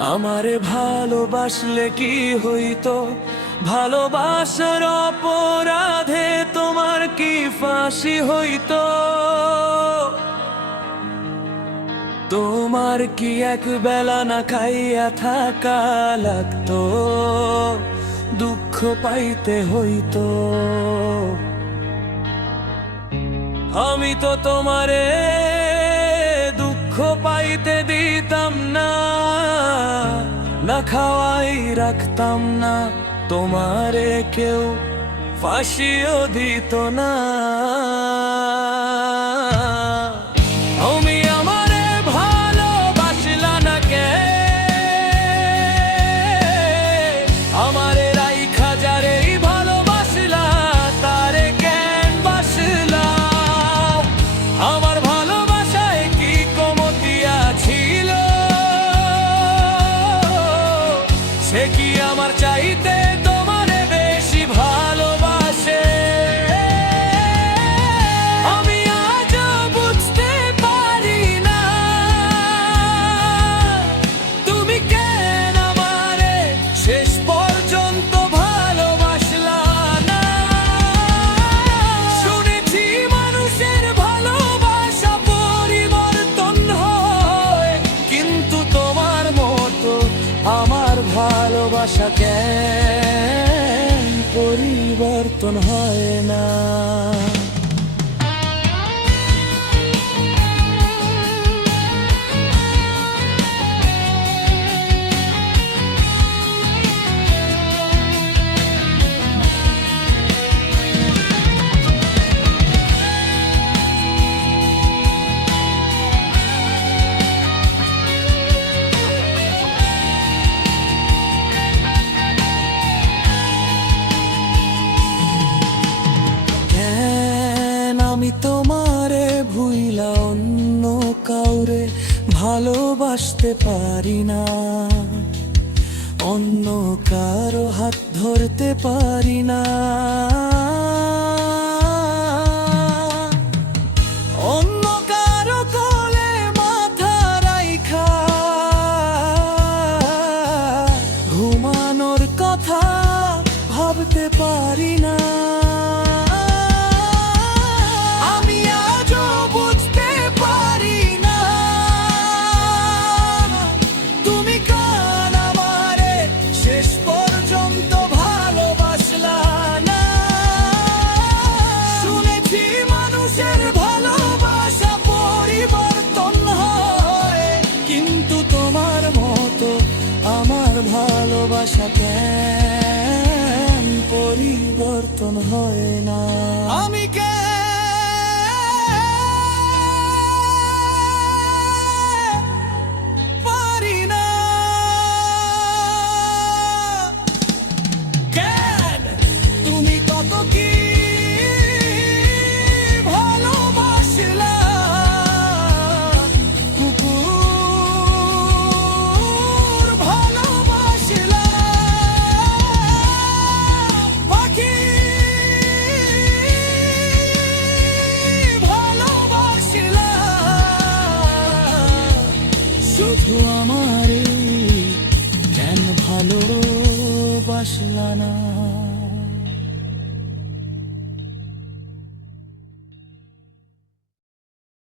আমারে ভালোবাসলে কি হইতো? ভালোবাসার অপরাধে তোমার কি ফাঁসি হইতো? তোমার কি এক বেলা না খাইয়া থাকা লাগতো? দুঃখ পাইতে হইতো। আমি তো তোমারে দুঃখ পাইতে দিতাম না। না খাওয়াই রাখতাম না তোমারে কেউ ফাঁসিও দিত না। ভালোবাসা কেন পরিবর্তন হয় না। তোমারে ভুইলা অন্য কাউরে ভালোবাসতে পারি না। অন্য কারও হাত ধরতে পারি না। অন্য মাথা ঘুমানোর কথা ভাবতে পারি না। মানুষের ভালোবাসা পরিবর্তন হয়। কিন্তু তোমার মতো আমার ভালোবাসা কেন পরিবর্তন হয় না? শুধু আমারে কেন ভালোবাসলা না?